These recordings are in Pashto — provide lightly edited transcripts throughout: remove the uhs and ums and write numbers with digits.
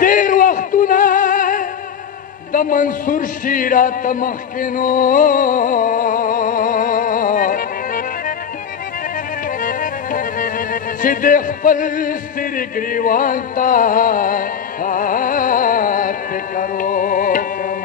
تیر وختونه د منصور شیرا تمخکنو چې د خپل سترګ ګریوان ته فکر وکړم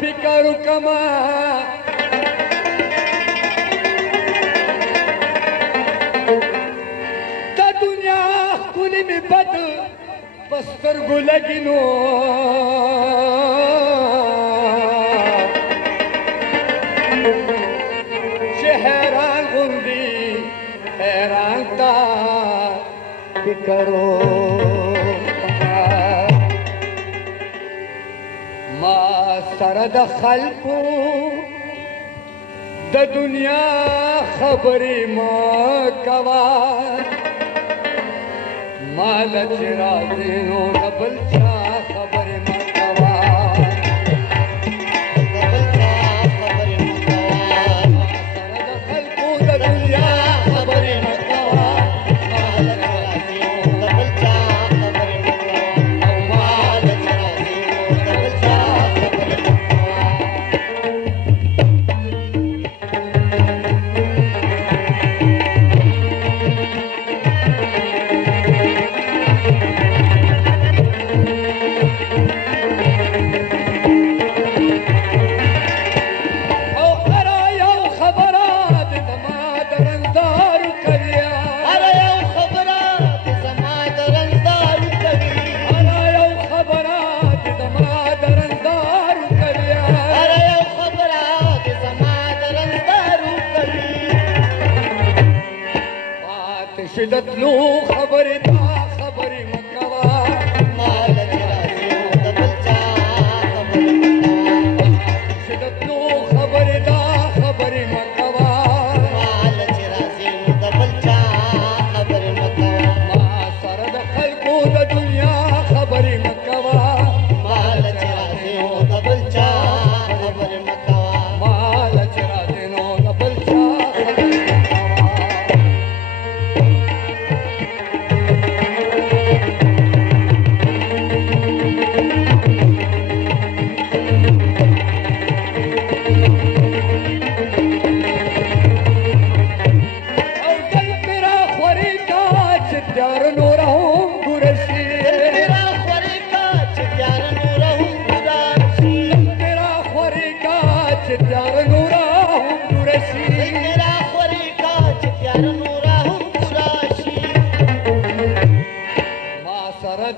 فکر کما دا دنیا خونی می بد پسترگو لگینو چه حیران غندی حیران تا فکرو سره د خلکو د دنیا خبرې مه کوه مال چې راځي نو د بل چا خبرې مه کوه سره د خلکو د دنیا خبرې مه کوه مال چې راځي نو د بل چا خبرې مه کوه او مال چې راځي نو د بل چا شدت لو خبرې دا خبرې مه کوه مال چې راځي نو د بل چا خبرې مه کوه شدت لو خبرې دا خبرې مه کوه مال چې راځي نو د بل چا خبرې مه کوه ما سره د خلکو د دنیا خبرې مه کوه مال چې راځي نو د بل چا خبرې مه کوه مال چې راځي نو د بل چا خبرې مه کوه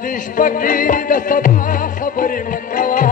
دیش پکی د سبا خبرې مه کوه